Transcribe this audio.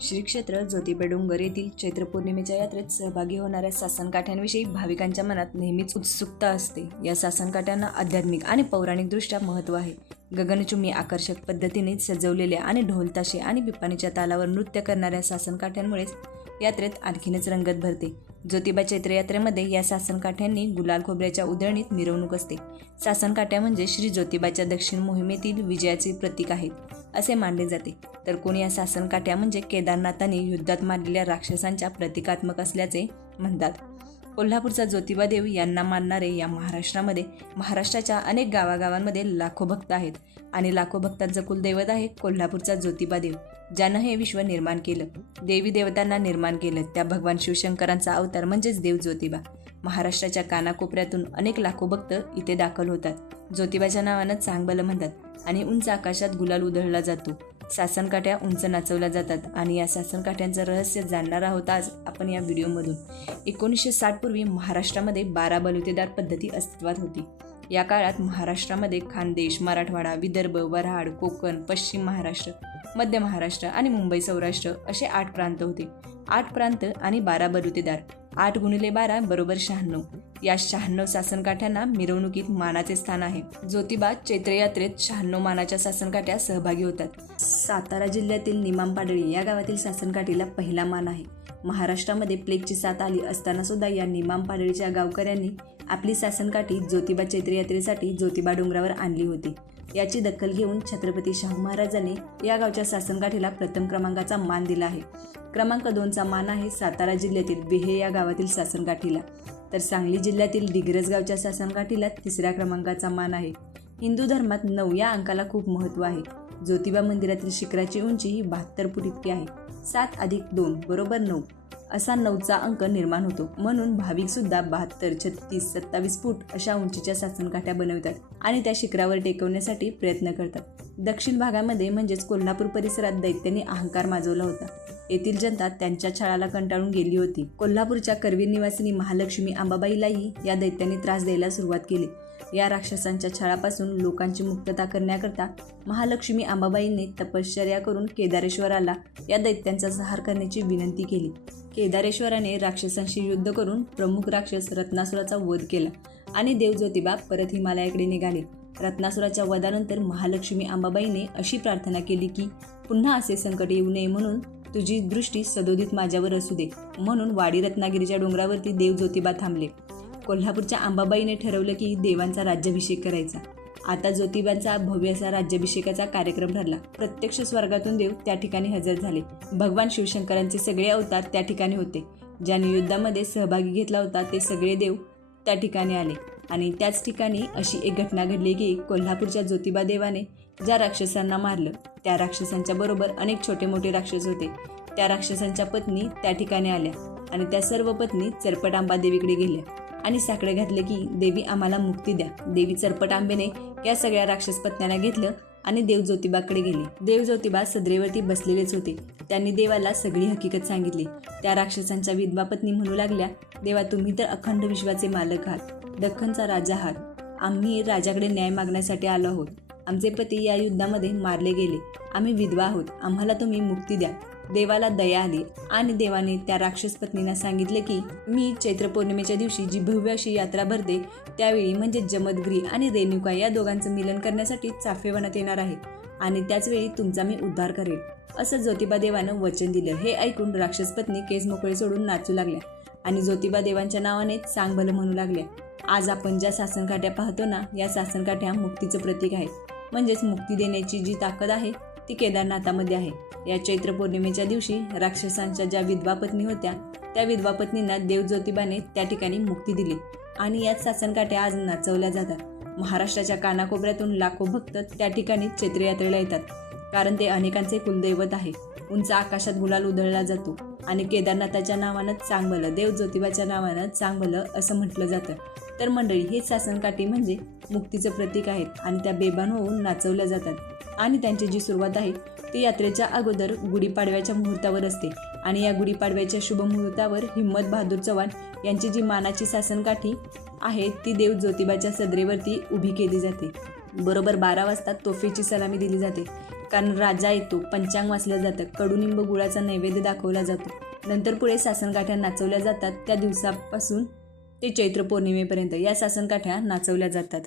श्री क्षेत्र ज्योतिबा डोंगर येथील चैत्र पौर्णिमेच्या यात्रेत सहभागी होणाऱ्या सासनकाठ्यांविषयी भाविकांच्या मनात नेहमीच उत्सुकता असते. या सासनकाठ्यांना आध्यात्मिक आणि पौराणिकदृष्ट्या महत्त्व आहे. गगनचुंबी आकर्षक पद्धतीने सजवलेल्या आणि ढोलताशे आणि पिपाणीच्या तालावर नृत्य करणाऱ्या सासनकाठ्यांमुळेच यात्रेत आणखीनच रंगत भरते. ज्योतिबा चैत्र यात्रेमध्ये या सासनकाठ्यांनी गुलाल खोबऱ्याच्या उधळणीत मिरवणूक असते. सासनकाठ्या म्हणजे श्री ज्योतिबाच्या दक्षिण मोहिमेतील विजयाचे प्रतीक आहेत असे मानले जाते. तर कोणी या सासनकाठ्या म्हणजे केदारनाथांनी युद्धात मारलेल्या राक्षसांच्या प्रतीकात्मक असल्याचे म्हणतात. कोल्हापूरचा ज्योतिबा देव यांना मानणारे या महाराष्ट्राच्या अनेक गावागावांमध्ये लाखो भक्त आहेत आणि लाखो भक्तांचं कुलदैवत आहे कोल्हापूरचा ज्योतिबा देव, ज्यानं हे विश्व निर्माण केलं. देवी देवतांना निर्माण केलं त्या भगवान शिवशंकरांचा अवतार म्हणजेच देव ज्योतिबा. महाराष्ट्राच्या कानाकोपऱ्यातून अनेक लाखो भक्त इथे दाखल होतात. ज्योतिबाच्या नावानं चांगभलं म्हणतात आणि उंच आकाशात गुलाल उधळला जातो. सासनकाठ्या उंच नाचवल्या जातात आणि या सासनकाठ्यांचं रहस्य जाणणार आहोत आज आपण या व्हिडिओमधून. 1960 पूर्वी महाराष्ट्रामध्ये 12 बलुतेदार पद्धती अस्तित्वात होती. या काळात महाराष्ट्रामध्ये खानदेश, मराठवाडा, विदर्भ, वऱ्हाड, कोकण, पश्चिम महाराष्ट्र, मध्य महाराष्ट्र आणि मुंबई सौराष्ट्र असे 8 प्रांत होते. 8 प्रांत आणि 12 बलुतेदार. 8 × 12 = 96. या 96 सासनकाठ्यांना मिरवणुकीत मानाचे स्थान आहे. ज्योतिबा चैत्र यात्रेत 96 मानाच्या सासनकाठ्या सहभागी होतात. सातारा जिल्ह्यातील निमामपाडळी या गावातील सासनकाठीला पहिला मान आहे. महाराष्ट्रामध्ये प्लेगची साथ आली असताना सुद्धा या निमामपाडळीच्या गावकऱ्यांनी आपली सासनकाठी ज्योतिबा चैत्र यात्रेसाठी ज्योतिबा डोंगरावर आणली होती. याची दखल घेऊन छत्रपती शाहू महाराजांनी या गावच्या सासनकाठीला प्रथम क्रमांकाचा मान दिला आहे. क्रमांक 2चा मान आहे सातारा जिल्ह्यातील बेहे या गावातील सासनकाठीला. तर सांगली जिल्ह्यातील डिग्रज गावच्या सासनकाठीला 3ऱ्या क्रमांकाचा मान आहे. हिंदू धर्मात 9 या अंकाला खूप महत्त्व आहे. ज्योतिबा मंदिरातील शिखराची उंची ही 72 फूट इतकी आहे. 7 + 2 = 9 असा 9चा अंक निर्माण होतो. म्हणून भाविक सुद्धा 72, 36, 27 फूट अशा उंचीच्या सासनकाठ्या बनवतात आणि त्या शिखरावर टेकवण्यासाठी प्रयत्न करतात. दक्षिण भागामध्ये म्हणजेच कोल्हापूर परिसरात दैत्यांनी अहंकार माजवला होता. येथील जनता त्यांच्या छळाला कंटाळून गेली होती. कोल्हापूरच्या करवीर निवासिनी महालक्ष्मी अंबाबाईलाही या दैत्यांनी त्रास द्यायला सुरुवात केली. या राक्षसांच्या छळापासून लोकांची मुक्तता करण्याकरता महालक्ष्मी अंबाबाईंनी तपश्चर्या करून केदारेश्वराला या दैत्यांचा संहार करण्याची विनंती केली. केदारेश्वराने राक्षसांशी युद्ध करून प्रमुख राक्षस रत्नासुराचा वध केला आणि देव ज्योतिबा परत हिमालयाकडे निघाले. रत्नासुराच्या वधानंतर महालक्ष्मी अंबाबाईने अशी प्रार्थना केली की पुन्हा असे संकट येऊ नये म्हणून तुझी दृष्टी सदोदित माझ्यावर असू दे. म्हणून वाडी रत्नागिरीच्या डोंगरावरती देव ज्योतिबा थांबले. कोल्हापूरच्या अंबाबाईने ठरवलं की देवांचा राज्याभिषेक करायचा. आता ज्योतिबांचा भव्य असा राज्याभिषेकाचा कार्यक्रम ठरला. प्रत्यक्ष स्वर्गातून देव त्या ठिकाणी हजर झाले. भगवान शिवशंकरांचे सगळे अवतार त्या ठिकाणी होते. ज्यांनी युद्धामध्ये सहभागी घेतला होता ते सगळे देव त्या ठिकाणी आले आणि त्याच ठिकाणी अशी एक घटना घडली की कोल्हापूरच्या ज्योतिबा देवाने ज्या राक्षसांना मारलं त्या राक्षसांच्या बरोबर अनेक छोटे मोठे राक्षस होते. त्या राक्षसांच्या पत्नी त्या ठिकाणी आल्या आणि त्या सर्व पत्नी चरपट आंबा देवीकडे गेल्या आणि साकडे घातले की देवी आम्हाला मुक्ती द्या. देवी चरपट आंबेने या सगळ्या राक्षस पत्न्यांना घेतलं आणि देव ज्योतिबाकडे गेले. देव ज्योतिबा सदरेवरती बसलेलेच होते. त्यांनी देवाला सगळी हकीकत सांगितली. त्या राक्षसांच्या विधवा पत्नी म्हणू लागल्या, देवा तुम्ही तर अखंड विश्वाचे मालक आहात, दख्खनचा राजा आहात. आम्ही राजाकडे न्याय मागण्यासाठी आलो आहोत. आमचे पती या युद्धामध्ये मारले गेले. आम्ही विधवा आहोत. आम्हाला तुम्ही मुक्ती द्या. देवाला दया आली आणि देवाने त्या राक्षस पत्नींना सांगितले की मी चैत्र पौर्णिमेच्या दिवशी जी भव्य अशी यात्रा भरते त्यावेळी म्हणजे जमदग्नी आणि रेणुका या दोघांचं मिलन करण्यासाठी चाफेवनात येणार आहे आणि त्याचवेळी तुमचा मी उद्धार करेल असं ज्योतिबा देवानं वचन दिलं. हे ऐकून राक्षस पत्नी केस मोकळे सोडून नाचू लागल्या आणि ज्योतिबा देवांच्या नावाने चांगभलं म्हणू लागल्या. आज आपण ज्या सासनकाठ्या पाहतो ना, या सासनकाठ्या मुक्तीचं प्रतीक आहे. म्हणजेच मुक्ती देण्याची जी ताकद आहे ती केदारनाथामध्ये आहे. या चैत्र पौर्णिमेच्या दिवशी राक्षसांच्या ज्या विधवा पत्नी होत्या त्या विधवा पत्नींना देव ज्योतिबाने त्या ठिकाणी मुक्ती दिली आणि याच सासनकाठ्या आज नाचवल्या जातात. महाराष्ट्राच्या कानाकोपऱ्यातून लाखो भक्त त्या ठिकाणी चैत्र यात्रेला येतात कारण ते अनेकांचे कुलदैवत आहे. उंच आकाशात गुलाल उधळला जातो आणि केदारनाथाच्या नावानं चांगभलं, देव ज्योतिबाच्या नावानं चांगभलं असं म्हटलं जातं. तर मंडळी, हे सासनकाठी म्हणजे मुक्तीचं प्रतीक आहेत आणि त्या बेभान होऊन नाचवल्या जातात आणि त्यांची जी सुरुवात आहे ती यात्रेच्या अगोदर गुढीपाडव्याच्या मुहूर्तावर असते आणि या गुढीपाडव्याच्या शुभ मुहूर्तावर हिम्मत बहादूर चव्हाण यांची जी मानाची सासनकाठी आहे ती देव ज्योतिबाच्या सदरेवरती उभी केली जाते. बरोबर 12 वाजता तोफेची सलामी दिली जाते. कारण राजा येतो, पंचांग वाचलं जातं, कडुनिंब गुळाचा नैवेद्य दाखवला जातो. नंतर पुढे सासनकाठ्या नाचवल्या जातात. त्या दिवसापासून ते चैत्र पौर्णिमेपर्यंत या सासनकाठ्या नाचवल्या जातात.